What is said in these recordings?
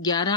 11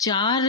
4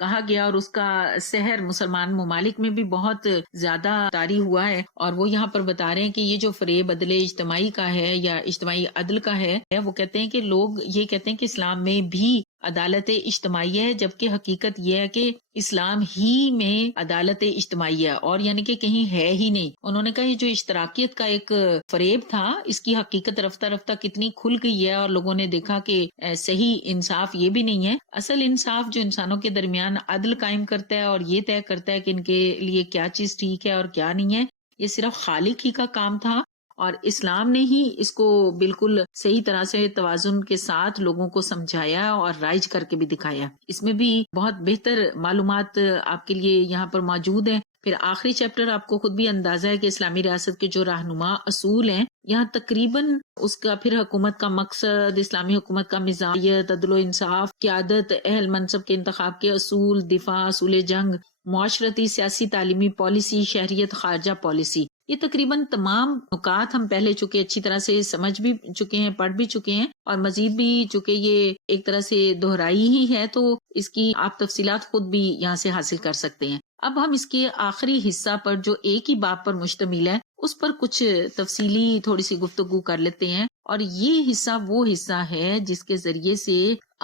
کہا گیا اور اس کا سحر مسلمان ممالک میں بھی بہت زیادہ طاری ہوا ہے، اور وہ یہاں پر بتا رہے ہیں کہ یہ جو فریب عدل اجتماعی کا ہے یا اجتماعی عدل کا ہے، وہ کہتے ہیں کہ لوگ یہ کہتے ہیں کہ اسلام میں بھی عدالت اجتماعی ہے، جبکہ حقیقت یہ ہے کہ اسلام ہی میں عدالت اجتماعی ہے، اور یعنی کہ کہیں ہے ہی نہیں۔ انہوں نے کہا یہ جو اشتراکیت کا ایک فریب تھا، اس کی حقیقت رفتہ رفتہ کتنی کھل گئی ہے، اور لوگوں نے دیکھا کہ صحیح انصاف یہ بھی نہیں ہے۔ اصل انصاف جو انسانوں کے درمیان عدل قائم کرتا ہے اور یہ طے کرتا ہے کہ ان کے لیے کیا چیز ٹھیک ہے اور کیا نہیں ہے، یہ صرف خالق ہی کا کام تھا، اور اسلام نے ہی اس کو بالکل صحیح طرح سے توازن کے ساتھ لوگوں کو سمجھایا اور رائج کر کے بھی دکھایا۔ اس میں بھی بہت بہتر معلومات آپ کے لیے یہاں پر موجود ہیں۔ پھر آخری چیپٹر آپ کو خود بھی اندازہ ہے کہ اسلامی ریاست کے جو رہنما اصول ہیں، یہاں تقریباً اس کا پھر حکومت کا مقصد، اسلامی حکومت کا مزاجیت، عدل و انصاف، قیادت، اہل منصب کے انتخاب کے اصول، دفاع، اصول جنگ، معاشرتی، سیاسی، تعلیمی پالیسی، شہریت، خارجہ پالیسی، یہ تقریباً تمام نکات ہم پہلے چکے اچھی طرح سے سمجھ بھی چکے ہیں، پڑھ بھی چکے ہیں، اور مزید بھی چونکہ یہ ایک طرح سے دہرائی ہی ہے تو اس کی آپ تفصیلات خود بھی یہاں سے حاصل کر سکتے ہیں۔ اب ہم اس کے آخری حصہ پر جو ایک ہی باب پر مشتمل ہے، اس پر کچھ تفصیلی تھوڑی سی گفتگو کر لیتے ہیں، اور یہ حصہ وہ حصہ ہے جس کے ذریعے سے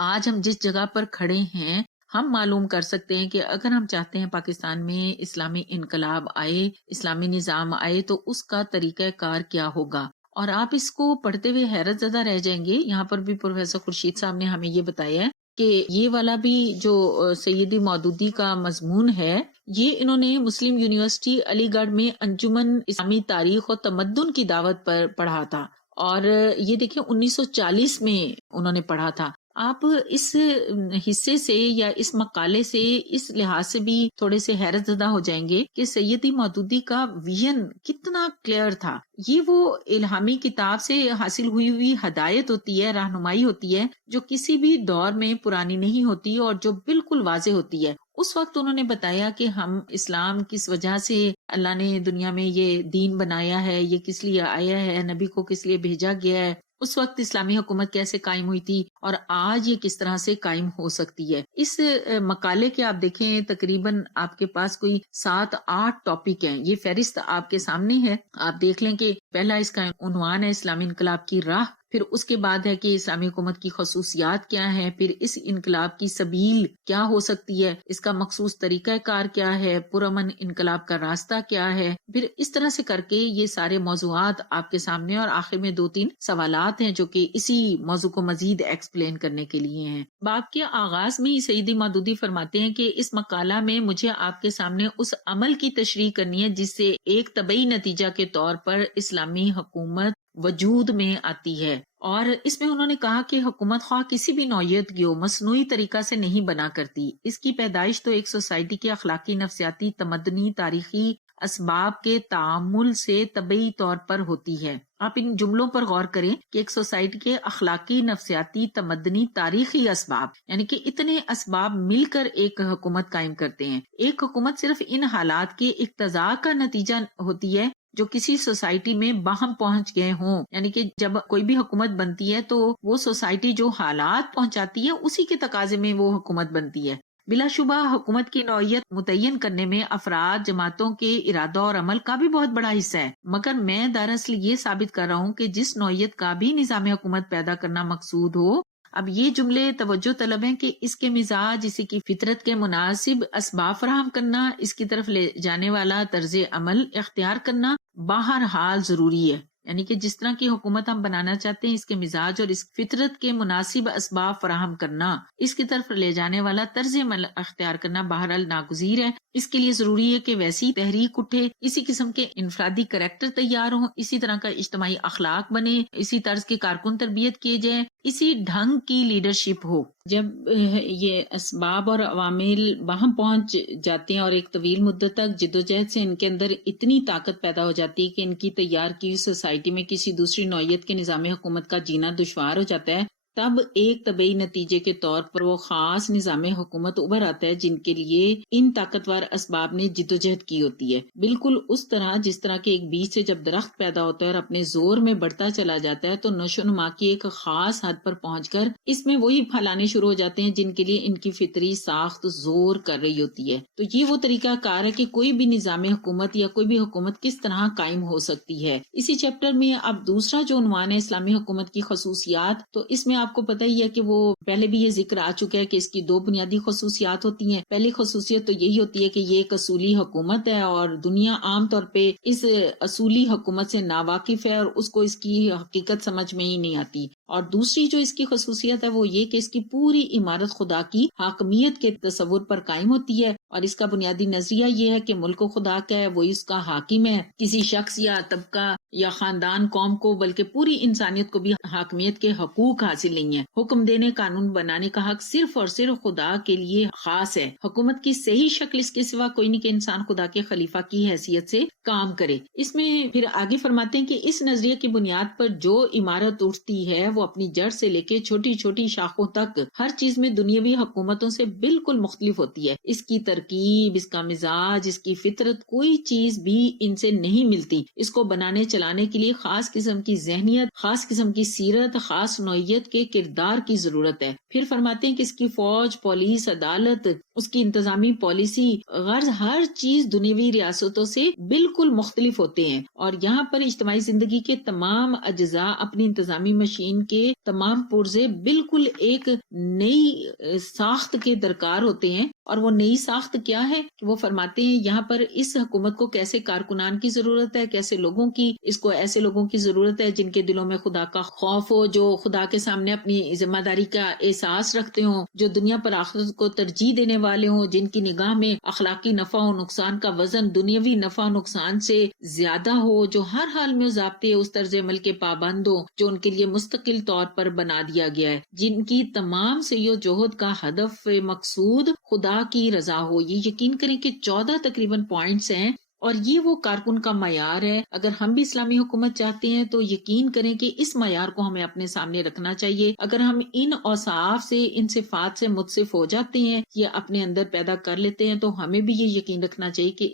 آج ہم جس جگہ پر کھڑے ہیں ہم معلوم کر سکتے ہیں کہ اگر ہم چاہتے ہیں پاکستان میں اسلامی انقلاب آئے، اسلامی نظام آئے، تو اس کا طریقہ کار کیا ہوگا۔ اور آپ اس کو پڑھتے ہوئے حیرت زدہ رہ جائیں گے۔ یہاں پر بھی پروفیسر خورشید صاحب نے ہمیں یہ بتایا ہے کہ یہ والا بھی جو سیدی مودودی کا مضمون ہے، یہ انہوں نے مسلم یونیورسٹی علی گڑھ میں انجمن اسلامی تاریخ و تمدن کی دعوت پر پڑھا تھا، اور یہ دیکھیں 1940 میں انہوں نے پڑھا تھا۔ آپ اس حصے سے یا اس مقالے سے اس لحاظ سے بھی تھوڑے سے حیرت زدہ ہو جائیں گے کہ سیدی مودودی کا ویژن کتنا کلیئر تھا۔ یہ وہ الہامی کتاب سے حاصل ہوئی ہدایت ہوتی ہے، رہنمائی ہوتی ہے، جو کسی بھی دور میں پرانی نہیں ہوتی اور جو بالکل واضح ہوتی ہے۔ اس وقت انہوں نے بتایا کہ ہم اسلام کس وجہ سے اللہ نے دنیا میں یہ دین بنایا ہے، یہ کس لیے آیا ہے، نبی کو کس لیے بھیجا گیا ہے، اس وقت اسلامی حکومت کیسے قائم ہوئی تھی، اور آج یہ کس طرح سے قائم ہو سکتی ہے۔ اس مقالے کے آپ دیکھیں تقریباً آپ کے پاس کوئی 7-8 ٹاپک ہیں، یہ فہرست آپ کے سامنے ہے، آپ دیکھ لیں کہ پہلا اس کا عنوان ہے اسلامی انقلاب کی راہ، پھر اس کے بعد ہے کہ اسلامی حکومت کی خصوصیات کیا ہیں، پھر اس انقلاب کی سبیل کیا ہو سکتی ہے، اس کا مخصوص طریقہ کار کیا ہے، پرامن انقلاب کا راستہ کیا ہے، پھر اس طرح سے کر کے یہ سارے موضوعات آپ کے سامنے، اور آخر میں 2-3 سوالات ہیں جو کہ اسی موضوع کو مزید ایکسپلین کرنے کے لیے ہیں۔ باب کے آغاز میں سیدی مودودی فرماتے ہیں کہ اس مقالہ میں مجھے آپ کے سامنے اس عمل کی تشریح کرنی ہے جس سے ایک طبعی نتیجہ کے طور پر اسلامی حکومت وجود میں آتی ہے، اور اس میں انہوں نے کہا کہ حکومت خواہ کسی بھی نوعیت کی ہو مصنوعی طریقہ سے نہیں بنا کرتی، اس کی پیدائش تو ایک سوسائٹی کے اخلاقی، نفسیاتی، تمدنی، تاریخی اسباب کے تعامل سے طبعی طور پر ہوتی ہے۔ آپ ان جملوں پر غور کریں کہ ایک سوسائٹی کے اخلاقی، نفسیاتی، تمدنی، تاریخی اسباب، یعنی کہ اتنے اسباب مل کر ایک حکومت قائم کرتے ہیں۔ ایک حکومت صرف ان حالات کے اقتضاء کا نتیجہ ہوتی ہے جو کسی سوسائٹی میں باہم پہنچ گئے ہوں، یعنی کہ جب کوئی بھی حکومت بنتی ہے تو وہ سوسائٹی جو حالات پہنچاتی ہے اسی کے تقاضے میں وہ حکومت بنتی ہے۔ بلا شبہ حکومت کی نوعیت متعین کرنے میں افراد، جماعتوں کے ارادہ اور عمل کا بھی بہت بڑا حصہ ہے، مگر میں دراصل یہ ثابت کر رہا ہوں کہ جس نوعیت کا بھی نظام حکومت پیدا کرنا مقصود ہو، اب یہ جملے توجہ طلب ہیں کہ اس کے مزاج، اسی کی فطرت کے مناسب اسباب فراہم کرنا، اس کی طرف لے جانے والا طرز عمل اختیار کرنا بہرحال ضروری ہے۔ یعنی کہ جس طرح کی حکومت ہم بنانا چاہتے ہیں، اس کے مزاج اور اس فطرت کے مناسب اسباب فراہم کرنا، اس کی طرف لے جانے والا طرز عمل اختیار کرنا بہرحال ناگزیر ہے۔ اس کے لیے ضروری ہے کہ ویسی تحریک اٹھے، اسی قسم کے انفرادی کریکٹر تیار ہوں، اسی طرح کا اجتماعی اخلاق بنے، اسی طرز کے کارکن تربیت کیے جائیں، اسی ڈھنگ کی لیڈرشپ ہو۔ جب یہ اسباب اور عوامل باہم پہنچ جاتے ہیں اور ایک طویل مدت تک جدوجہد سے ان کے اندر اتنی طاقت پیدا ہو جاتی ہے کہ ان کی تیار کی سوسائٹی میں کسی دوسری نوعیت کے نظام حکومت کا جینا دشوار ہو جاتا ہے، تب ایک طبعی نتیجے کے طور پر وہ خاص نظام حکومت ابھر آتا ہے جن کے لیے ان طاقتور اسباب نے جدوجہد کی ہوتی ہے، بالکل اس طرح جس طرح کے ایک بیج سے جب درخت پیدا ہوتا ہے اور اپنے زور میں بڑھتا چلا جاتا ہے تو نشو و نما کی ایک خاص حد پر پہنچ کر اس میں وہی پھیلانے شروع ہو جاتے ہیں جن کے لیے ان کی فطری ساخت زور کر رہی ہوتی ہے۔ تو یہ وہ طریقہ کار ہے کہ کوئی بھی نظام حکومت یا کوئی بھی حکومت کس طرح قائم ہو سکتی ہے۔ اسی چیپٹر میں اب دوسرا جو عنوان ہے اسلامی حکومت کی خصوصیات، تو اس میں آپ کو پتہ ہی ہے کہ وہ پہلے بھی یہ ذکر آ چکا ہے کہ اس کی دو بنیادی خصوصیات ہوتی ہیں۔ پہلی خصوصیت تو یہی ہوتی ہے کہ یہ ایک اصولی حکومت ہے اور دنیا عام طور پہ اس اصولی حکومت سے ناواقف ہے اور اس کو اس کی حقیقت سمجھ میں ہی نہیں آتی۔ اور دوسری جو اس کی خصوصیت ہے وہ یہ کہ اس کی پوری عمارت خدا کی حاکمیت کے تصور پر قائم ہوتی ہے، اور اس کا بنیادی نظریہ یہ ہے کہ ملک خدا کا ہے، وہی اس کا حاکم ہے، کسی شخص یا طبقہ یا خاندان قوم کو بلکہ پوری انسانیت کو بھی حاکمیت کے حقوق حاصل نہیں ہے۔ حکم دینے قانون بنانے کا حق صرف اور صرف خدا کے لیے خاص ہے۔ حکومت کی صحیح شکل اس کے سوا کوئی نہیں کہ انسان خدا کے خلیفہ کی حیثیت سے کام کرے۔ اس میں پھر آگے فرماتے ہیں کہ اس نظریے کی بنیاد پر جو عمارت اٹھتی ہے وہ اپنی جڑ سے لے کے چھوٹی چھوٹی شاخوں تک ہر چیز میں دنیاوی حکومتوں سے بالکل مختلف ہوتی ہے۔ اس کی ترکیب، اس کا مزاج، اس کی فطرت، کوئی چیز بھی ان سے نہیں ملتی۔ اس کو بنانے چلانے کے لیے خاص قسم کی ذہنیت، خاص قسم کی سیرت، خاص نوعیت کے کردار کی ضرورت ہے۔ پھر فرماتے ہیں کہ اس کی فوج، پولیس، عدالت، اس کی انتظامی پالیسی، غرض ہر چیز دنیاوی ریاستوں سے بالکل مختلف ہوتے ہیں، اور یہاں پر اجتماعی زندگی کے تمام اجزاء اپنی انتظامی مشین کے تمام پرزے بالکل ایک نئی ساخت کے درکار ہوتے ہیں۔ اور وہ نئی ساخت کیا ہے کہ وہ فرماتے ہیں یہاں پر اس حکومت کو کیسے کارکنان کی ضرورت ہے، کیسے لوگوں کی، اس کو ایسے لوگوں کی ضرورت ہے جن کے دلوں میں خدا کا خوف ہو، جو خدا کے سامنے اپنی ذمہ داری کا احساس رکھتے ہوں، جو دنیا پر آخرت کو ترجیح دینے والے ہوں، جن کی نگاہ میں اخلاقی نفع و نقصان کا وزن دنیاوی نفع و نقصان سے زیادہ ہو، جو ہر حال میں ضابطے اس طرز عمل کے پابند ہو جو ان کے لیے مستقل طور پر بنا دیا گیا ہے، جن کی تمام سعی و جہد کا ہدف مقصود خدا کی رضا ہو۔ یہ یقین کریں کہ 14 تقریباً پوائنٹس ہیں، اور یہ وہ کارکن کا معیار ہے۔ اگر ہم بھی اسلامی حکومت چاہتے ہیں تو یقین کریں کہ اس معیار کو ہمیں اپنے سامنے رکھنا چاہیے۔ اگر ہم ان اوصاف سے، ان صفات سے متصف ہو جاتے ہیں یا اپنے اندر پیدا کر لیتے ہیں تو ہمیں بھی یہ یقین رکھنا چاہیے کہ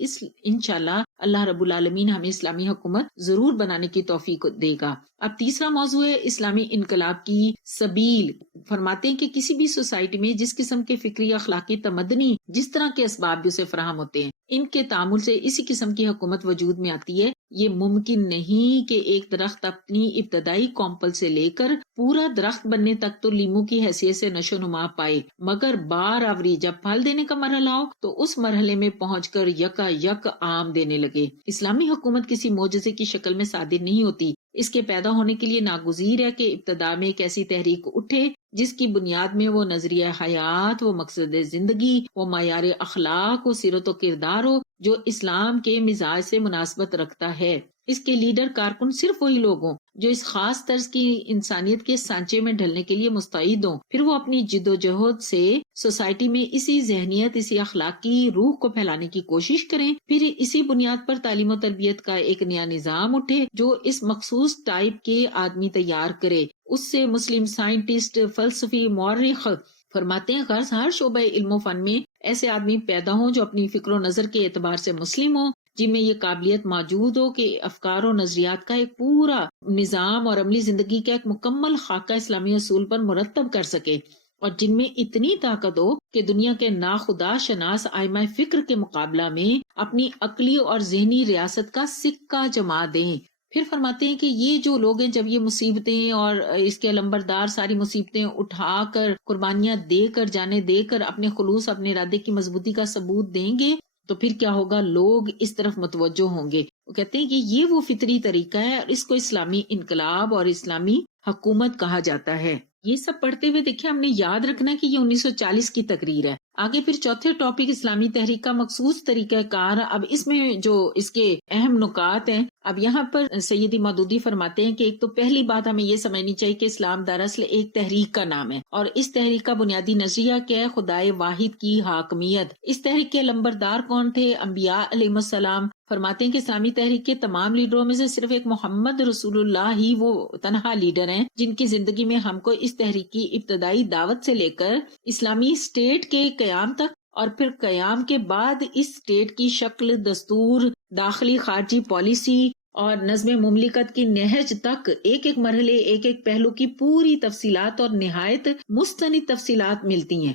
انشاءاللہ اللہ رب العالمین ہمیں اسلامی حکومت ضرور بنانے کی توفیق دے گا۔ اب تیسرا موضوع ہے اسلامی انقلاب کی سبیل۔ فرماتے ہیں کہ کسی بھی سوسائٹی میں جس قسم کے فکری، اخلاقی، تمدنی جس طرح کے اسباب بھی اسے فراہم ہوتے ہیں، ان کے تعامل سے اسی قسم کی حکومت وجود میں آتی ہے۔ یہ ممکن نہیں کہ ایک درخت اپنی ابتدائی کومپل سے لے کر پورا درخت بننے تک تو لیمو کی حیثیت سے نشو نما پائے، مگر بار آوری جب پھل دینے کا مرحلہ ہو تو اس مرحلے میں پہنچ کر یکا یک آم دینے لگے۔ اسلامی حکومت کسی معجزے کی شکل میں صادر نہیں ہوتی۔ اس کے پیدا ہونے کے لیے ناگزیر ہے کہ ابتدا میں ایک ایسی تحریک اٹھے جس کی بنیاد میں وہ نظریہ حیات، وہ مقصد زندگی، وہ معیار اخلاق، وہ سیرت و کردار ہو جو اسلام کے مزاج سے مناسبت رکھتا ہے۔ اس کے لیڈر کارکن صرف وہی لوگ ہوں جو اس خاص طرز کی انسانیت کے سانچے میں ڈھلنے کے لیے مستعد ہوں۔ پھر وہ اپنی جد و جہد سے سوسائٹی میں اسی ذہنیت، اسی اخلاقی روح کو پھیلانے کی کوشش کریں۔ پھر اسی بنیاد پر تعلیم و تربیت کا ایک نیا نظام اٹھے جو اس مخصوص ٹائپ کے آدمی تیار کرے۔ اس سے مسلم سائنٹسٹ، فلسفی، مورخ فرماتے ہیں غرض ہر شعبہ علم و فن میں ایسے آدمی پیدا ہوں جو اپنی فکر و نظر کے اعتبار سے مسلم ہوں، جن میں یہ قابلیت موجود ہو کہ افکار و نظریات کا ایک پورا نظام اور عملی زندگی کا ایک مکمل خاکہ اسلامی اصول پر مرتب کر سکے، اور جن میں اتنی طاقت ہو کہ دنیا کے ناخدا شناس ائمہ فکر کے مقابلہ میں اپنی عقلی اور ذہنی ریاست کا سکہ جما دیں۔ پھر فرماتے ہیں کہ یہ جو لوگ ہیں جب یہ مصیبتیں اور اس کے علمبردار ساری مصیبتیں اٹھا کر، قربانیاں دے کر، جانے دے کر اپنے خلوص، اپنے ارادے کی مضبوطی کا ثبوت دیں گے تو پھر کیا ہوگا، لوگ اس طرف متوجہ ہوں گے۔ وہ کہتے ہیں کہ یہ وہ فطری طریقہ ہے اور اس کو اسلامی انقلاب اور اسلامی حکومت کہا جاتا ہے۔ یہ سب پڑھتے ہوئے دیکھیں ہم نے یاد رکھنا ہے کہ یہ 1940 کی تقریر ہے۔ آگے پھر چوتھے ٹاپک اسلامی تحریک کا مخصوص طریقہ کار۔ اب اس میں جو اس کے اہم نکات ہیں، اب یہاں پر سیدی مودودی فرماتے ہیں کہ ایک تو پہلی بات ہمیں یہ سمجھنی چاہیے کہ اسلام دراصل ایک تحریک کا نام ہے، اور اس تحریک کا بنیادی نظریہ کیا ہے؟ خدائے واحد کی حاکمیت۔ اس تحریک کے علمبردار کون تھے؟ انبیاء علیہم السلام۔ فرماتے ہیں کہ اسلامی تحریک کے تمام لیڈروں میں سے صرف ایک محمد رسول اللہ ہی وہ تنہا لیڈر ہیں جن کی زندگی میں ہم کو اس تحریک کی ابتدائی دعوت سے لے کر اسلامی اسٹیٹ کے قیام تک اور پھر قیام کے بعد اس اسٹیٹ کی شکل، دستور، داخلی خارجی پالیسی اور نظم مملکت کی نہج تک ایک ایک مرحلے، ایک ایک پہلو کی پوری تفصیلات اور نہایت مستند تفصیلات ملتی ہیں۔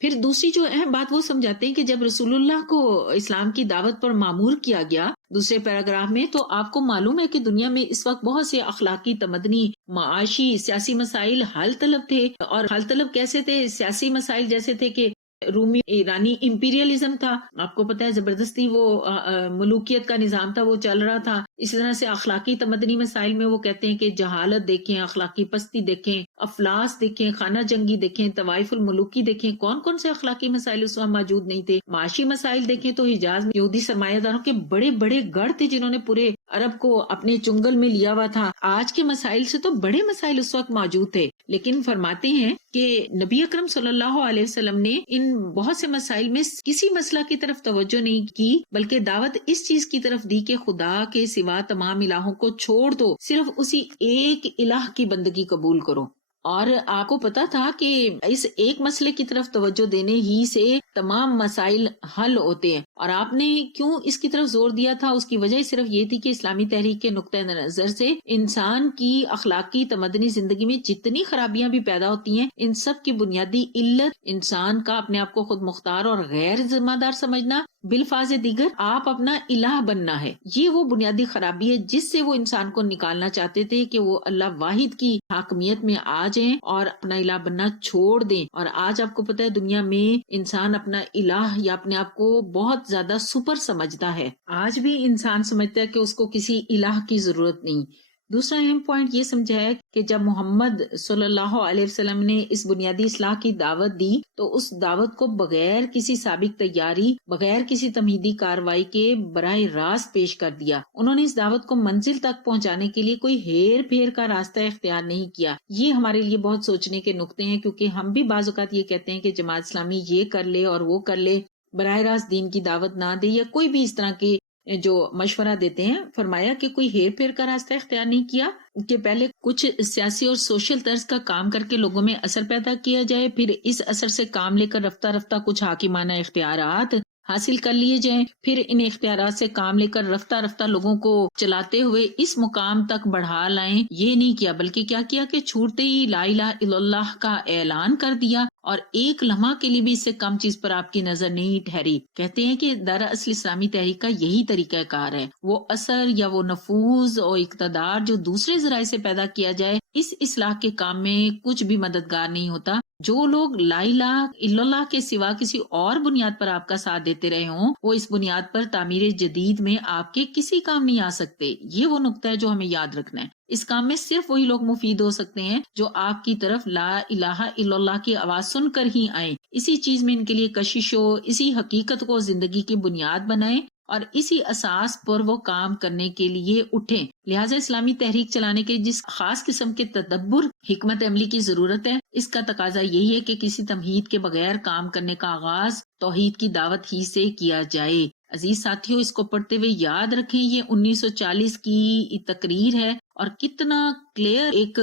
پھر دوسری جو اہم بات وہ سمجھاتے ہیں کہ جب رسول اللہ کو اسلام کی دعوت پر مامور کیا گیا دوسرے پیراگراف میں، تو آپ کو معلوم ہے کہ دنیا میں اس وقت بہت سے اخلاقی، تمدنی، معاشی، سیاسی مسائل حل طلب تھے۔ اور حل طلب کیسے تھے؟ سیاسی مسائل جیسے تھے کہ رومی ایرانی امپیریلزم تھا، آپ کو پتہ ہے زبردستی وہ ملوکیت کا نظام تھا وہ چل رہا تھا۔ اسی طرح سے اخلاقی تمدنی مسائل میں وہ کہتے ہیں کہ جہالت دیکھیں، اخلاقی پستی دیکھیں، افلاس دیکھیں، خانہ جنگی دیکھیں، طوائف الملوکی دیکھیں، کون کون سے اخلاقی مسائل اس وقت موجود نہیں تھے۔ معاشی مسائل دیکھیں تو حجاز میں یہودی سرمایہ داروں کے بڑے بڑے گڑھ تھے جنہوں نے پورے عرب کو اپنے چنگل میں لیا ہوا تھا۔ آج کے مسائل سے تو بڑے مسائل اس وقت موجود تھے، لیکن فرماتے ہیں کہ نبی اکرم صلی اللہ علیہ وسلم نے ان بہت سے مسائل میں کسی مسئلہ کی طرف توجہ نہیں کی، بلکہ دعوت اس چیز کی طرف دی کہ خدا کے سوا تمام الہوں کو چھوڑ دو، صرف اسی ایک الہ کی بندگی قبول کرو۔ اور آپ کو پتا تھا کہ اس ایک مسئلے کی طرف توجہ دینے ہی سے تمام مسائل حل ہوتے ہیں۔ اور آپ نے کیوں اس کی طرف زور دیا تھا؟ اس کی وجہ صرف یہ تھی کہ اسلامی تحریک کے نقطہ نظر سے انسان کی اخلاقی تمدنی زندگی میں جتنی خرابیاں بھی پیدا ہوتی ہیں، ان سب کی بنیادی علت انسان کا اپنے آپ کو خود مختار اور غیر ذمہ دار سمجھنا، بالفاظ دیگر آپ اپنا الہ بننا ہے۔ یہ وہ بنیادی خرابی ہے جس سے وہ انسان کو نکالنا چاہتے تھے کہ وہ اللہ واحد کی حاکمیت میں آ جائیں اور اپنا الہ بننا چھوڑ دیں۔ اور آج آپ کو پتہ ہے دنیا میں انسان اپنا الہ یا اپنے آپ کو بہت زیادہ سپر سمجھتا ہے۔ آج بھی انسان سمجھتا ہے کہ اس کو کسی الہ کی ضرورت نہیں۔ دوسرا اہم پوائنٹ یہ سمجھا ہے کہ جب محمد صلی اللہ علیہ وسلم نے اس بنیادی اصلاح کی دعوت دی تو اس دعوت کو بغیر کسی سابق تیاری، بغیر کسی تمہیدی کارروائی کے براہ راست پیش کر دیا۔ انہوں نے اس دعوت کو منزل تک پہنچانے کے لیے کوئی ہیر پھیر کا راستہ اختیار نہیں کیا۔ یہ ہمارے لیے بہت سوچنے کے نقطے ہیں، کیونکہ ہم بھی بعض اوقات یہ کہتے ہیں کہ جماعت اسلامی یہ کر لے اور وہ کر لے، براہ راست دین کی دعوت نہ دے، یا کوئی بھی اس طرح کے جو مشورہ دیتے ہیں۔ فرمایا کہ کوئی ہیر پھیر کا راستہ اختیار نہیں کیا کہ پہلے کچھ سیاسی اور سوشل طرز کا کام کر کے لوگوں میں اثر پیدا کیا جائے، پھر اس اثر سے کام لے کر رفتہ رفتہ کچھ حاکمانہ اختیارات حاصل کر لیے جائیں، پھر ان اختیارات سے کام لے کر رفتہ رفتہ لوگوں کو چلاتے ہوئے اس مقام تک بڑھا لائیں۔ یہ نہیں کیا، بلکہ کیا کیا کہ چھوٹتے ہی لا الہ الا اللہ کا اعلان کر دیا، اور ایک لمحہ کے لیے بھی اس سے کم چیز پر آپ کی نظر نہیں ٹھہری۔ کہتے ہیں کہ دراصل اسلامی تحریک کا یہی طریقہ کار ہے، وہ اثر یا وہ نفوذ اور اقتدار جو دوسرے ذرائع سے پیدا کیا جائے اس اصلاح کے کام میں کچھ بھی مددگار نہیں ہوتا۔ جو لوگ لا الہ الا اللہ کے سوا کسی اور بنیاد پر آپ کا ساتھ دیتے رہے ہوں، وہ اس بنیاد پر تعمیر جدید میں آپ کے کسی کام نہیں آ سکتے۔ یہ وہ نقطہ ہے جو ہمیں یاد رکھنا ہے۔ اس کام میں صرف وہی لوگ مفید ہو سکتے ہیں جو آپ کی طرف لا الہ الا اللہ کی آواز سن کر ہی آئیں، اسی چیز میں ان کے لیے کشش ہو، اسی حقیقت کو زندگی کی بنیاد بنائیں اور اسی اساس پر وہ کام کرنے کے لیے اٹھیں۔ لہٰذا اسلامی تحریک چلانے کے جس خاص قسم کے تدبر، حکمت عملی کی ضرورت ہے، اس کا تقاضا یہی ہے کہ کسی تمہید کے بغیر کام کرنے کا آغاز توحید کی دعوت ہی سے کیا جائے۔ عزیز ساتھیوں، اس کو پڑھتے ہوئے یاد رکھیں یہ 1940 کی تقریر ہے، اور کتنا کلیئر ایک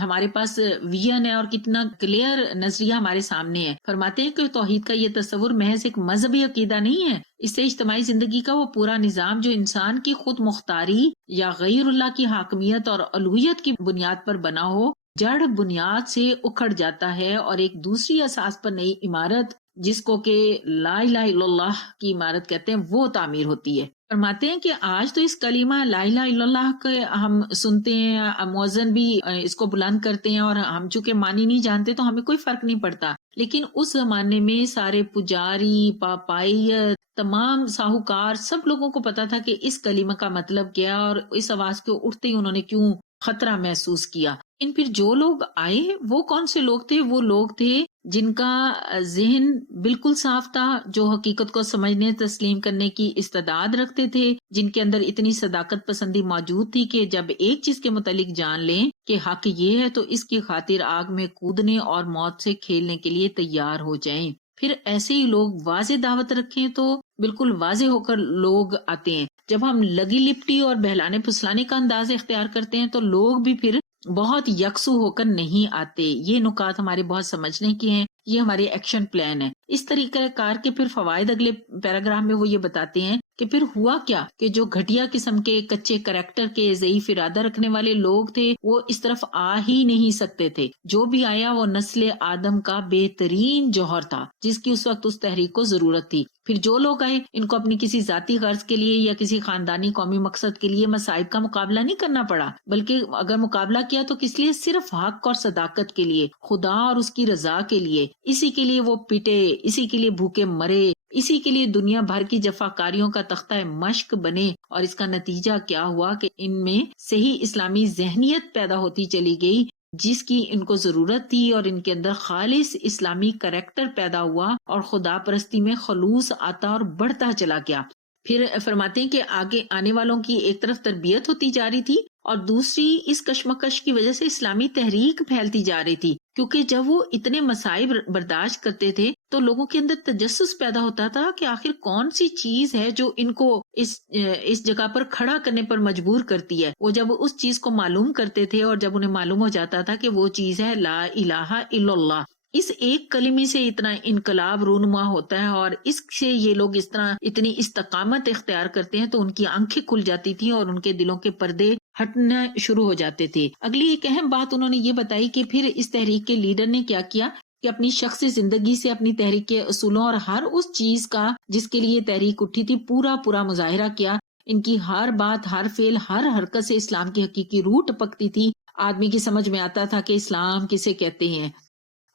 ہمارے پاس ویژن ہے اور کتنا کلیئر نظریہ ہمارے سامنے ہے۔ فرماتے ہیں کہ توحید کا یہ تصور محض ایک مذہبی عقیدہ نہیں ہے، اس سے اجتماعی زندگی کا وہ پورا نظام جو انسان کی خود مختاری یا غیر اللہ کی حاکمیت اور الوہیت کی بنیاد پر بنا ہو، جڑ بنیاد سے اکھڑ جاتا ہے اور ایک دوسری اساس پر نئی عمارت، جس کو کہ لا الہ الا اللہ کی عمارت کہتے ہیں، وہ تعمیر ہوتی ہے۔ فرماتے ہیں کہ آج تو اس کلمہ لا الہ الا اللہ کے ہم سنتے ہیں، مؤذن بھی اس کو بلند کرتے ہیں، اور ہم چونکہ معنی نہیں جانتے تو ہمیں کوئی فرق نہیں پڑتا، لیکن اس زمانے میں سارے پجاری، پاپائیت، تمام ساہوکار، سب لوگوں کو پتا تھا کہ اس کلمہ کا مطلب کیا، اور اس آواز کے اٹھتے ہی انہوں نے کیوں خطرہ محسوس کیا۔ ان پھر جو لوگ آئے وہ کون سے لوگ تھے؟ وہ لوگ تھے جن کا ذہن بالکل صاف تھا، جو حقیقت کو سمجھنے، تسلیم کرنے کی استعداد رکھتے تھے، جن کے اندر اتنی صداقت پسندی موجود تھی کہ جب ایک چیز کے متعلق جان لیں کہ حق یہ ہے تو اس کی خاطر آگ میں کودنے اور موت سے کھیلنے کے لیے تیار ہو جائیں۔ پھر ایسے ہی لوگ واضح دعوت رکھیں تو بالکل واضح ہو کر لوگ آتے ہیں۔ جب ہم لگی لپٹی اور بہلانے پھسلانے کا انداز اختیار کرتے ہیں تو لوگ بھی پھر بہت یکسو ہو کر نہیں آتے. یہ نکات ہمارے بہت سمجھنے کی ہیں. یہ ہمارے ایکشن پلان ہے. اس طریقہ کار کے پھر فوائد اگلے پیراگراف میں وہ یہ بتاتے ہیں کہ پھر ہوا کیا کہ جو گھٹیا قسم کے کچے کریکٹر کے ضعیف ارادہ رکھنے والے لوگ تھے وہ اس طرف آ ہی نہیں سکتے تھے. جو بھی آیا وہ نسل آدم کا بہترین جوہر تھا جس کی اس وقت اس تحریک کو ضرورت تھی. پھر جو لوگ آئے ان کو اپنی کسی ذاتی غرض کے لیے یا کسی خاندانی قومی مقصد کے لیے مصائب کا مقابلہ نہیں کرنا پڑا، بلکہ اگر مقابلہ کیا تو کس لیے؟ صرف حق اور صداقت کے لیے، خدا اور اس کی رضا کے لیے. اسی کے لیے وہ پٹے، اسی کے لیے بھوکے مرے، اسی کے لیے دنیا بھر کی جفاکاریوں کا تختہ مشق بنے. اور اس کا نتیجہ کیا ہوا کہ ان میں صحیح اسلامی ذہنیت پیدا ہوتی چلی گئی جس کی ان کو ضرورت تھی، اور ان کے اندر خالص اسلامی کریکٹر پیدا ہوا اور خدا پرستی میں خلوص آتا اور بڑھتا چلا گیا. پھر فرماتے ہیں کہ آگے آنے والوں کی ایک طرف تربیت ہوتی جا رہی تھی اور دوسری اس کشمکش کی وجہ سے اسلامی تحریک پھیلتی جا رہی تھی، کیونکہ جب وہ اتنے مصائب برداشت کرتے تھے تو لوگوں کے اندر تجسس پیدا ہوتا تھا کہ آخر کون سی چیز ہے جو ان کو اس جگہ پر کھڑا کرنے پر مجبور کرتی ہے. وہ جب اس چیز کو معلوم کرتے تھے اور جب انہیں معلوم ہو جاتا تھا کہ وہ چیز ہے لا الہ الا اللہ، اس ایک کلمے سے اتنا انقلاب رونما ہوتا ہے اور اس سے یہ لوگ اس طرح اتنی استقامت اختیار کرتے ہیں تو ان کی آنکھیں کھل جاتی تھیں اور ان کے دلوں کے پردے ہٹنا شروع ہو جاتے تھے. اگلی ایک اہم بات انہوں نے یہ بتائی کہ پھر اس تحریک کے لیڈر نے کیا کیا کہ اپنی شخصی زندگی سے اپنی تحریک کے اصولوں اور ہر اس چیز کا جس کے لیے تحریک اٹھی تھی پورا مظاہرہ کیا. ان کی ہر بات، ہر فعل، ہر حرکت سے اسلام کی حقیقی روح ٹپکتی تھی. آدمی کی سمجھ میں آتا تھا کہ اسلام کسے کہتے ہیں.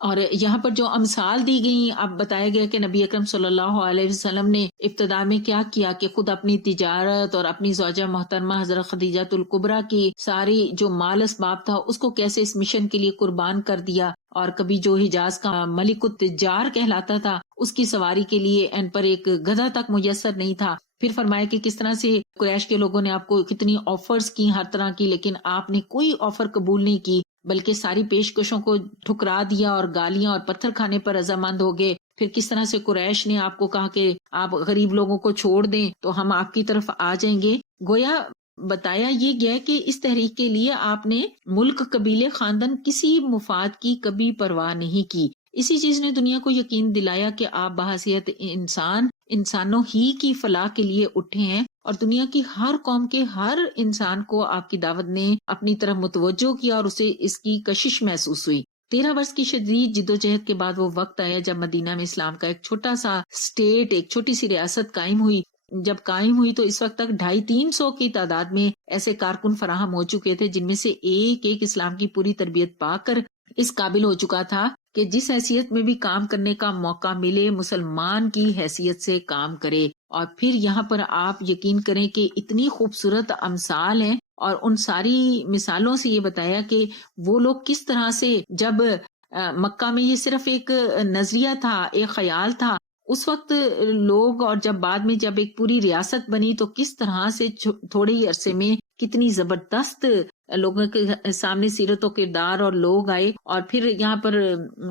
اور یہاں پر جو امثال دی گئی، اب بتایا گیا کہ نبی اکرم صلی اللہ علیہ وسلم نے ابتدا میں کیا کیا کہ خود اپنی تجارت اور اپنی زوجہ محترمہ حضرت خدیجہ الکبریٰ کی ساری جو مال اسباب تھا اس کو کیسے اس مشن کے لیے قربان کر دیا. اور کبھی جو حجاز کا ملک التجار کہلاتا تھا اس کی سواری کے لیے ان پر ایک گدھا تک میسر نہیں تھا. پھر فرمایا کہ کس طرح سے قریش کے لوگوں نے آپ کو کتنی آفرز کی ہر طرح کی، لیکن آپ نے کوئی آفر قبول نہیں کی بلکہ ساری پیشکشوں کو ٹھکرا دیا اور گالیاں اور پتھر کھانے پر رضامند ہو گئے. پھر کس طرح سے قریش نے آپ کو کہا کہ آپ غریب لوگوں کو چھوڑ دیں تو ہم آپ کی طرف آ جائیں گے. گویا بتایا یہ گیا کہ اس تحریک کے لیے آپ نے ملک، قبیلے، خاندان، کسی مفاد کی کبھی پرواہ نہیں کی. اسی چیز نے دنیا کو یقین دلایا کہ آپ بحیثیت انسانوں ہی کی فلاح کے لیے اٹھے ہیں اور دنیا کی ہر قوم کے ہر انسان کو آپ کی دعوت نے اپنی طرف متوجہ کیا اور اسے اس کی کشش محسوس ہوئی. 13 برس کی شدید جدوجہد کے بعد وہ وقت آیا جب مدینہ میں اسلام کا ایک چھوٹا سا اسٹیٹ، ایک چھوٹی سی ریاست قائم ہوئی. جب قائم ہوئی تو اس وقت تک 250-300 کی تعداد میں ایسے کارکن فراہم ہو چکے تھے جن میں سے ایک اسلام کی پوری تربیت پا کر اس قابل ہو چکا تھا کہ جس حیثیت میں بھی کام کرنے کا موقع ملے مسلمان کی حیثیت سے کام کرے. اور پھر یہاں پر آپ یقین کریں کہ اتنی خوبصورت امثال ہیں اور ان ساری مثالوں سے یہ بتایا کہ وہ لوگ کس طرح سے جب مکہ میں یہ صرف ایک نظریہ تھا، ایک خیال تھا، اس وقت لوگ، اور جب بعد میں جب ایک پوری ریاست بنی تو کس طرح سے تھوڑے ہی عرصے میں کتنی زبردست لوگوں کے سامنے سیرت و کردار اور لوگ آئے. اور پھر یہاں پر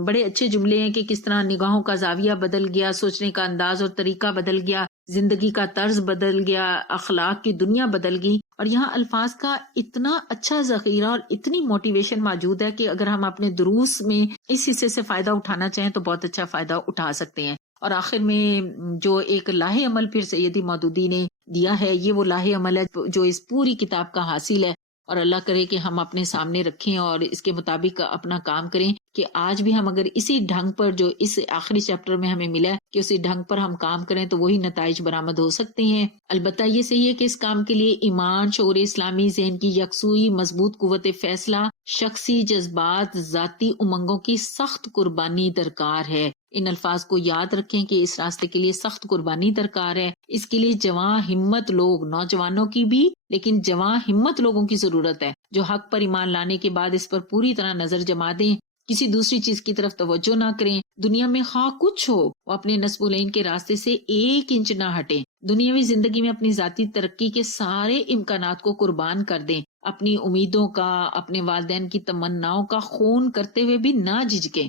بڑے اچھے جملے ہیں کہ کس طرح نگاہوں کا زاویہ بدل گیا، سوچنے کا انداز اور طریقہ بدل گیا، زندگی کا طرز بدل گیا، اخلاق کی دنیا بدل گئی. اور یہاں الفاظ کا اتنا اچھا ذخیرہ اور اتنی موٹیویشن موجود ہے کہ اگر ہم اپنے دروس میں اس حصے سے فائدہ اٹھانا چاہیں تو بہت اچھا فائدہ اٹھا سکتے ہیں. اور آخر میں جو ایک لاہ عمل پھر سیدی مودودی نے دیا ہے، یہ وہ لاہ عمل ہے جو اس پوری کتاب کا حاصل ہے. اور اللہ کرے کہ ہم اپنے سامنے رکھیں اور اس کے مطابق اپنا کام کریں کہ آج بھی ہم اگر اسی ڈھنگ پر جو اس آخری چیپٹر میں ہمیں ملا ہے کہ اسی ڈھنگ پر ہم کام کریں تو وہی نتائج برآمد ہو سکتے ہیں. البتہ یہ صحیح ہے کہ اس کام کے لیے ایمان، شعور اسلامی، ذہن کی یکسوئی، مضبوط قوت فیصلہ، شخصی جذبات، ذاتی امنگوں کی سخت قربانی درکار ہے. ان الفاظ کو یاد رکھیں کہ اس راستے کے لیے سخت قربانی درکار ہے. اس کے لیے جواں ہمت لوگ، نوجوانوں کی بھی لیکن جواں ہمت لوگوں کی ضرورت ہے جو حق پر ایمان لانے کے بعد اس پر پوری طرح نظر جما دیں، کسی دوسری چیز کی طرف توجہ نہ کریں. دنیا میں خواہ کچھ ہو وہ اپنے نصب العین کے راستے سے 1 انچ نہ ہٹیں. دنیاوی زندگی میں اپنی ذاتی ترقی کے سارے امکانات کو قربان کر دیں. اپنی امیدوں کا، اپنے والدین کی تمناؤں کا خون کرتے ہوئے بھی نہ جھجکیں.